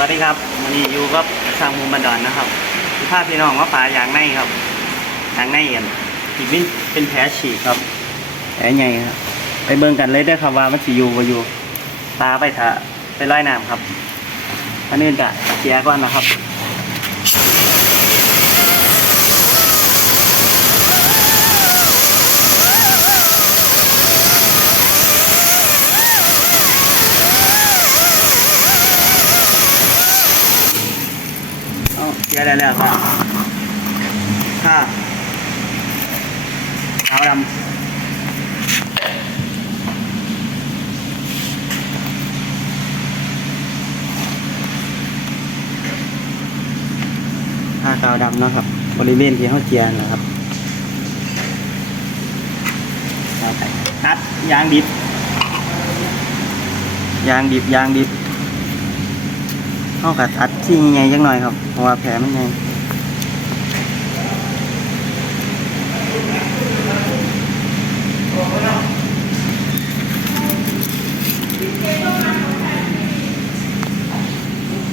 วัสดีครับวันนี้อยู่กับทางมูมบันดอนนะครับภาพี่น้องว่าป่ายางในครับยางในเอ็นที่เป็นเป็นแผลฉีกครับแผลใหญ่ครับไปเบิ่งกันเลยได้ครับว่ามันสีอยู่บ่อยู่ปลาไปถะไปไล่น้ำครับอันนี้จะเสียก่อนนะครับ เอาเสียได้แล้วครับค่าขาวดำค่ากาวดำนะครับ บริเวณที่เขาเจียนนะครับตัดยางดิบยางดิบยางดิบ เข้ากับตัดที่ใหญ่ๆจังหน่อยครับ เพราะว่าแผลมันใหญ่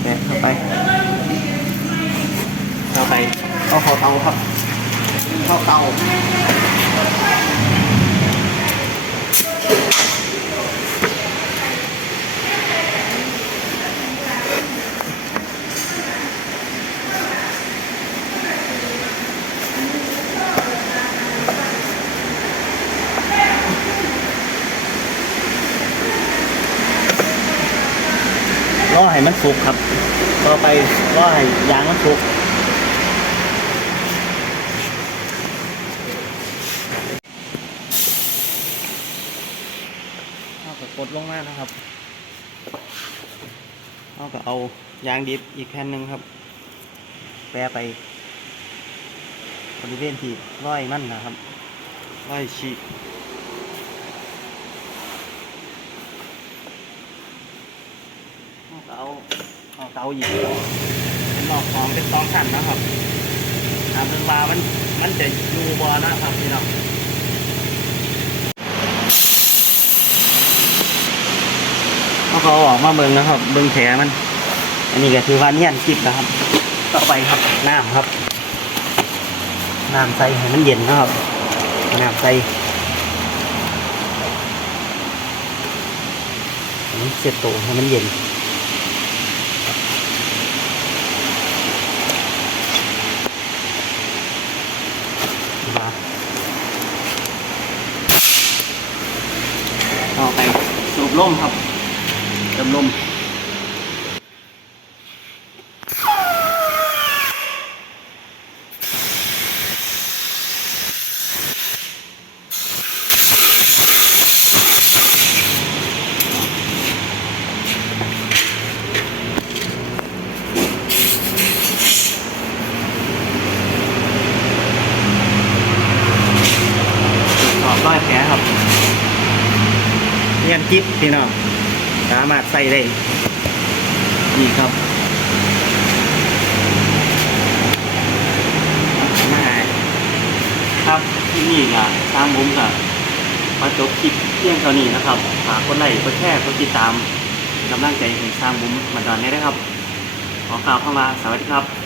แปะเข้าไปเข้าไปเอาเข้าเตาครับเข้าเตา ล่อให้มันสุกครับ ต่อไปล่อให้ยางมันสุกเอาก็กดลงมานะครับ เอาก็เอายางดิบอีกแผ่นหนึ่งครับ แปะไปบริเวณที่ร้อยมันนะครับร้อยฉีก เอา เอาเตาหยิบเป็นหลอกของเป็นสองขันนะครับถามเรื่องว่ามันมันจะอยู่บอนะครับพี่น้องเอาเขาออกมาเบิ่งนะครับ เบิ่งแผลมัน อันนี้ก็คือว่าเนียนจิบนะครับ ต่อไปครับน้ำครับน้ำใสให้มันเย็นนะครับน้ำใสเสร็จตัวให้มันเย็น ต่อไปสูบลมครับเติมลมตรวจสอบรอยแผลครับเรี ยนจิ๊บพี่น้องสามารถใส่ได้นี่ครับมาหายครับที่นี่ก็ทางผมกับมาจบคลิปเพียงเท่านี้นะครับฝากกดไลค์กดแชร์กดติดตามกำลังใจให้สร้างบุ้มมาตอนนี้นะครับ ขอกล่าวเข้ามาสวัสดีครับ